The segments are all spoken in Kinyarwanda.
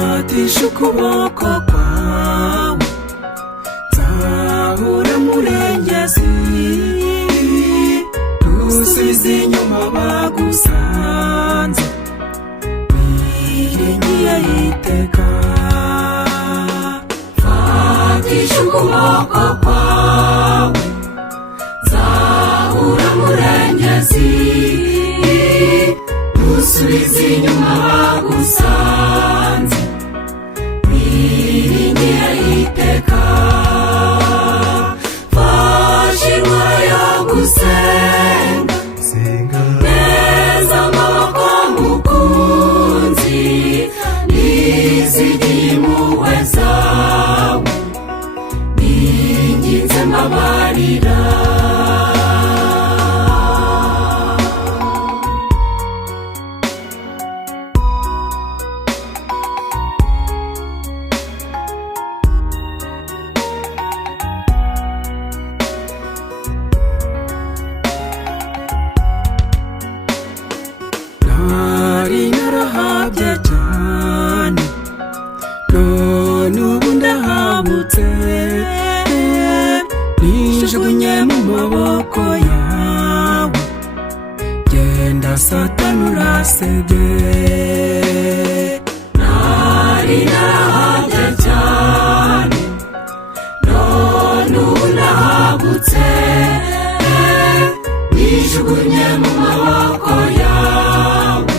fatisha ukuboko kwawe, nzahura murengezi, dusubize inyuma bagusanze, wiringiye iteka. Fatisha ukuboko kwawe, nzahura murengezi, dusubize inyuma bagusanze, wiringiye iteka. Fashe inkora yo gusenga, neza amaboko mukunzi, nizigiye impuhwe zawe, ninginze mbabarira. Nari narahabye cyane, none ubu ndahabutse, nijugunye mu maboko yawe, genda Satani urasebye. Nari narahabye cyane, none ubu ndahabutse, nijugunye mu maboko yawe,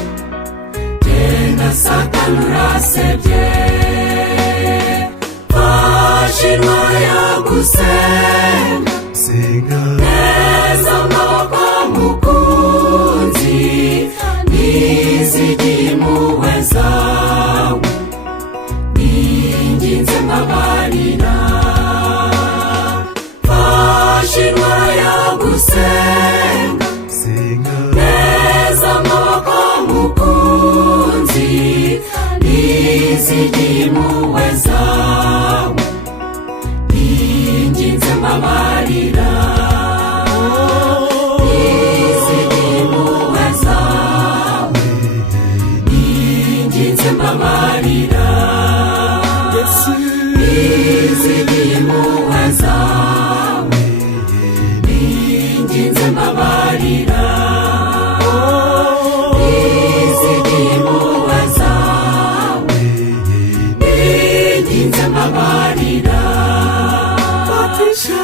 genda Satani urasebye. Fashe inkora yo gusenga, neza amaboko mukunzi, nizigiye impuhwe zawe, ninginze mbabarira. Fashe inkora yo gusenga, neza amaboko mukunzi, nizigiye impuhwe zawe, ninginze mbabarira. Nizigiye impuhwe zawe, ninginze mbabarira. Nizigiye impuhwe zawe, ninginze mbabarira. Nizigiye impuhwe zawe, ninginze mbabarira. Fatisha